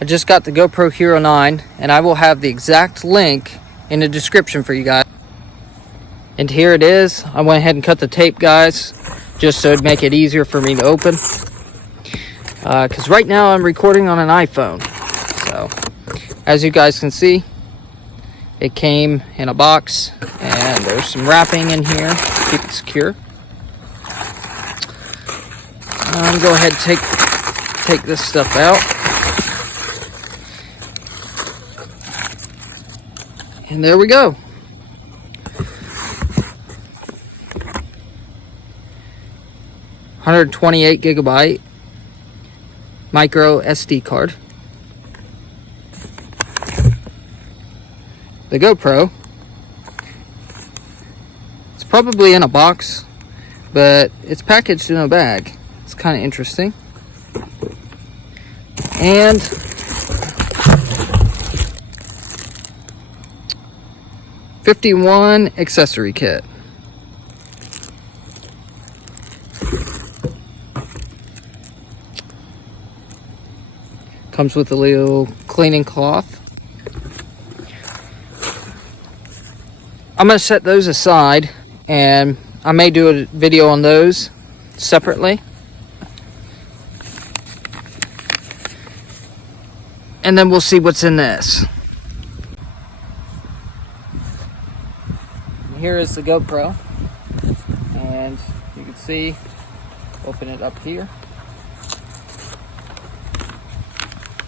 I just got the GoPro Hero 9, and I will have the exact link in the description for you guys. And here it is. I went ahead and cut the tape, guys, just so it'd make it easier for me to open. Because right now I'm recording on an iPhone. So, as you guys can see, it came in a box, and there's some wrapping in here to keep it secure. Go ahead and take this stuff out. And there we go. $128 micro SD card. The GoPro. It's probably in a box, but it's packaged in a bag. It's kind of interesting. And '51 accessory kit. Comes with a little cleaning cloth. I'm going to set those aside, and I may do a video on those separately. And then we'll see what's in this. Here is the GoPro, and you can see, open it up here.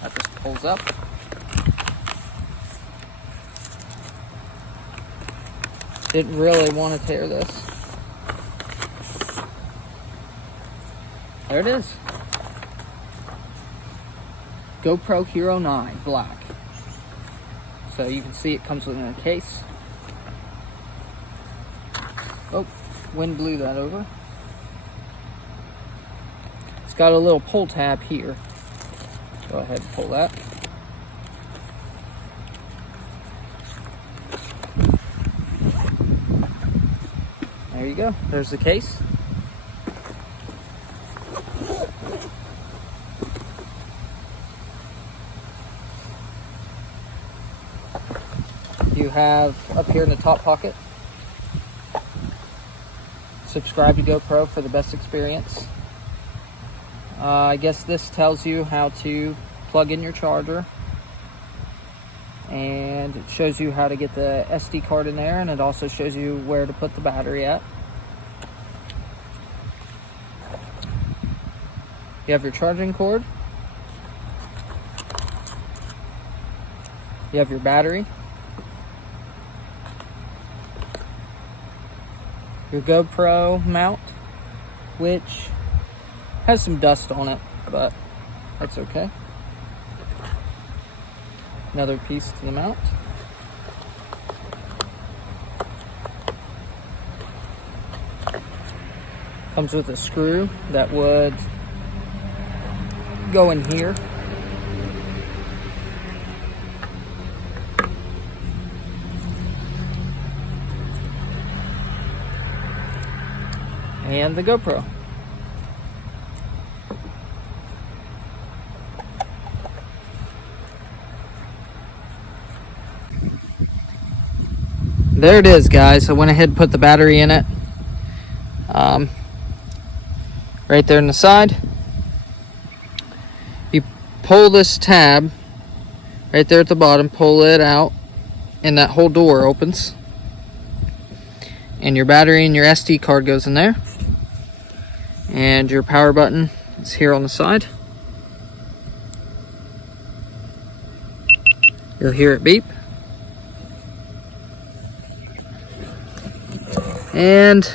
That just pulls up. Didn't really want to tear this. There it is. GoPro Hero 9 black. So you can see it comes within a case. Oh, wind blew that over. It's got a little pull tab here. Go ahead and pull that. There you go. There's the case. You have up here in the top pocket, subscribe to GoPro for the best experience. I guess this tells you how to plug in your charger, and it shows you how to get the SD card in there, and it also shows you where to put the battery at. You have your charging cord. You have your battery. Your GoPro mount, which has some dust on it, but that's okay. Another piece to the mount. Comes with a screw that would go in here. And the GoPro. There it is, guys. I went ahead and put the battery in it. Right there on the side. You pull this tab right there at the bottom, pull it out, and that whole door opens. And your battery and your SD card goes in there. And your power button is here on the side. You'll hear it beep. And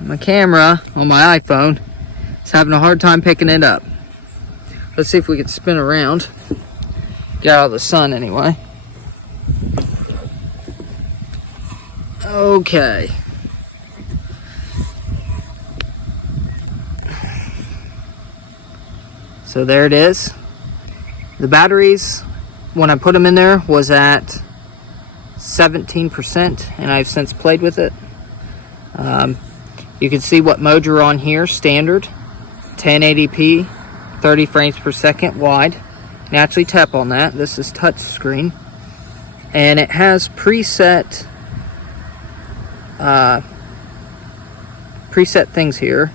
my camera on my iPhone is having a hard time picking it up. Let's see if we can spin around. Get out of the sun anyway. Okay. So there it is. The batteries, when I put them in there, was at 17%, and I've since played with it. You can see what mode you're on here. Standard, 1080p, 30 frames per second wide, can actually tap on that. This is touch screen, and it has preset things here: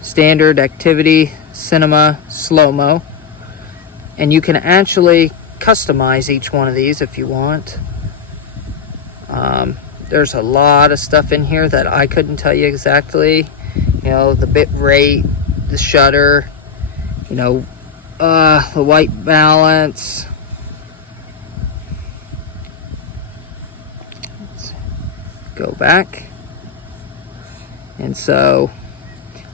standard, activity, cinema, slow-mo. And you can actually customize each one of these if you want. There's a lot of stuff in here that I couldn't tell you exactly. You know, the bit rate, the shutter, you know, the white balance. Let's go back. And so,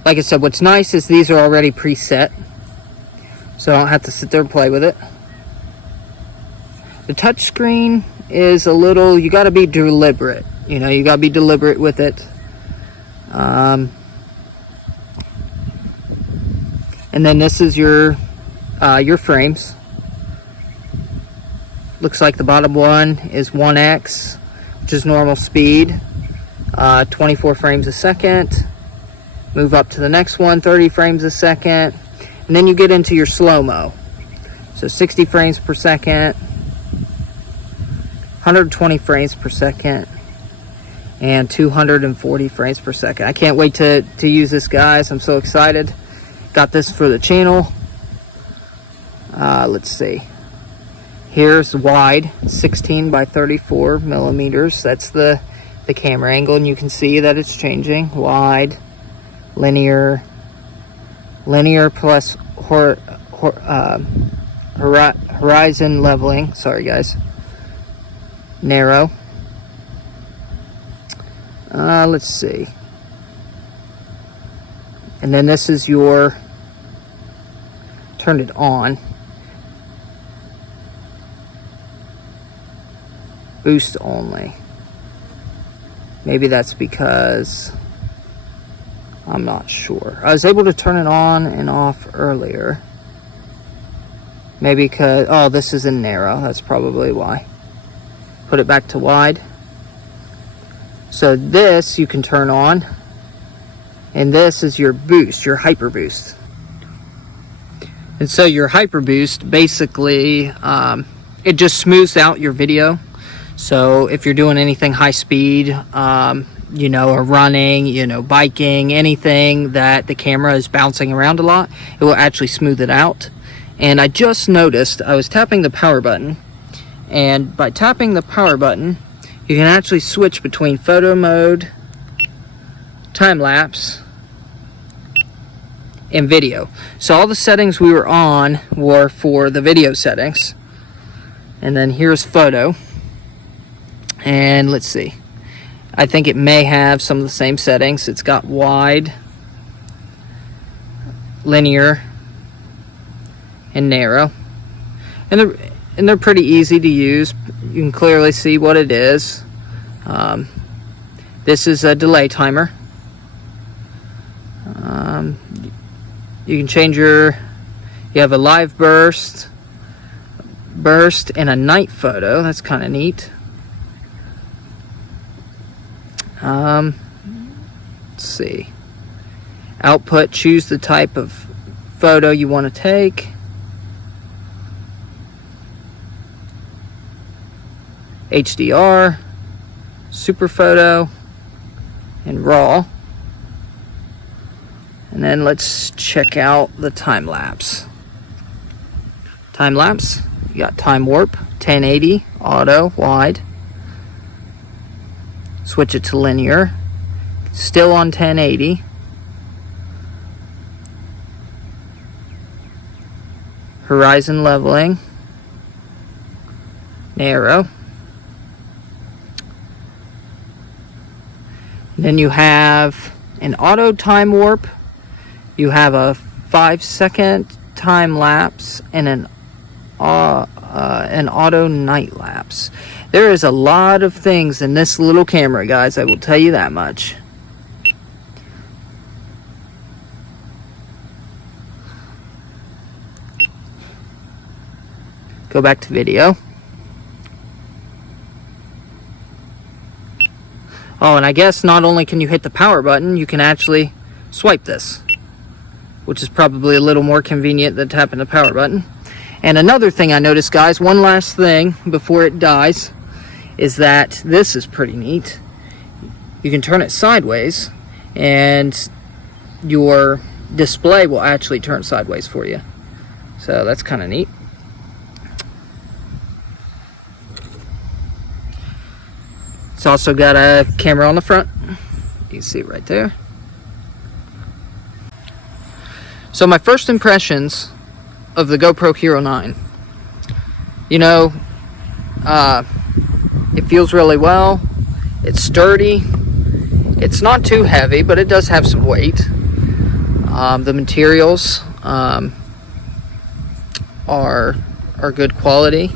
like I said, what's nice is these are already preset, so I don't have to sit there and play with it. The touch screen is a little, you got to be deliberate. You know, you got to be deliberate with it. And then this is your frames. Looks like the bottom one is 1x, which is normal speed, 24 frames a second. Move up to the next one, 30 frames a second. And then you get into your slow-mo. So 60 frames per second, 120 frames per second, and 240 frames per second. I can't wait to use this, guys. I'm so excited. Got this for the channel. Let's see. Here's wide, 16 by 34 millimeters. That's the camera angle, and you can see that it's changing. Wide, linear plus horizon leveling. Sorry, guys. Narrow. Let's see. And then this is your, turn it on, boost only. Maybe that's because, I'm not sure. I was able to turn it on and off earlier. Maybe because, oh, this is in narrow. That's probably why. Put it back to wide. So this you can turn on. And this is your boost, your hyper boost. And so your hyper boost, basically, it just smooths out your video. So if you're doing anything high speed, you know, or running, you know, biking, anything that the camera is bouncing around a lot, it will actually smooth it out. And I just noticed, I was tapping the power button, and by tapping the power button, you can actually switch between photo mode, time lapse, and video. So all the settings we were on were for the video settings. And then here's photo. And let's see. I think it may have some of the same settings. It's got wide, linear, and narrow. And they're pretty easy to use. You can clearly see what it is. This is a delay timer. You can change you have a live burst, and a night photo. That's kind of neat. Let's see. Output, choose the type of photo you want to take. HDR, super photo, and raw. And then let's check out the time lapse. Time lapse, you got time warp, 1080, auto, wide. Switch it to linear, still on 1080. Horizon leveling, narrow. Then you have an auto time warp, you have a 5-second time lapse, and an auto night lapse. There is a lot of things in this little camera, guys, I will tell you that much. Go back to video. Oh, and I guess not only can you hit the power button, you can actually swipe this, which is probably a little more convenient than tapping the power button. And another thing I noticed, guys, one last thing before it dies, is that this is pretty neat. You can turn it sideways and your display will actually turn sideways for you. So that's kind of neat. It's also got a camera on the front. You can see it right there. So my first impressions of the GoPro Hero 9. You know, it feels really well. It's sturdy. It's not too heavy, but it does have some weight. The materials are good quality.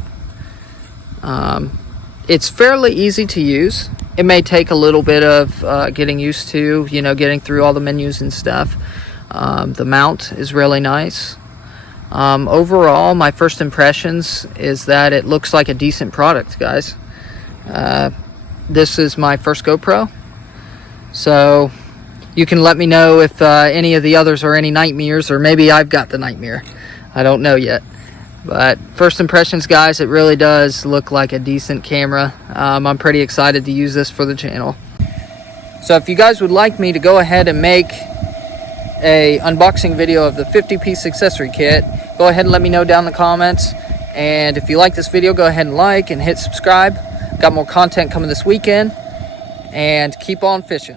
It's fairly easy to use. It may take a little bit of getting used to, you know, getting through all the menus and stuff. The mount is really nice. Overall, my first impressions is that it looks like a decent product, guys. This is my first GoPro, so you can let me know if any of the others are any nightmares, or maybe I've got the nightmare. I don't know yet. But first impressions, guys, it really does look like a decent camera. I'm pretty excited to use this for the channel. So if you guys would like me to go ahead and make a unboxing video of the 50-piece accessory kit, go ahead and let me know down in the comments. And if you like this video, go ahead and like and hit subscribe. Got more content coming this weekend, and keep on fishing.